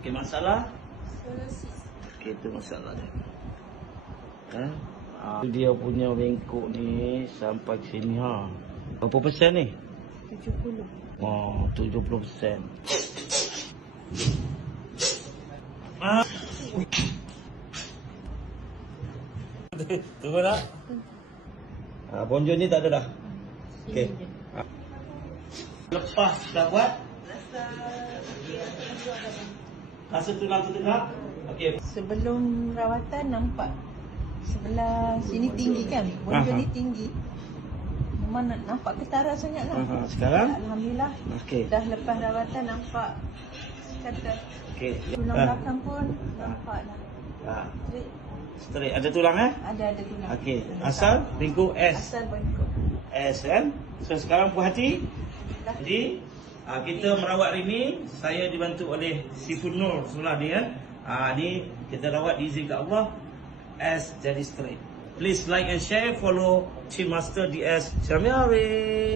Okey, masalah? Solusi. Okey, itu masalah dia. Ha? Ah, dia punya bengkok ni sampai ke sini ha. Berapa persen ni? 70. Oh, 70 persen. Ah. Tunggu tak? Ah, bonjol ni tak ada dah. Okey. Ah. Lepas dah buat? Rasa tulang tu tegak? Okey. Sebelum rawatan nampak sebelah sini tinggi kan. Bonjol ni tinggi. Memang nampak ketara sangat lah. Aha, sekarang? Alhamdulillah. Okey. Dah lepas rawatan nampak kata Okey. tulang Ah. belakang pun nampak dah. Ah. Straight. Straight. Ada tulang eh? Ada ada tulang. Okey. Asal bengkok S. Asal bengkok. S kan? So sekarang puas hati? Jadi uh, kita merawat Rini, saya dibantu oleh Sifun Nur Sulah ni kan. Ah ni kita rawat diizinkan Allah S jadi straight. Please like and share, follow Team Master DS Syamiari.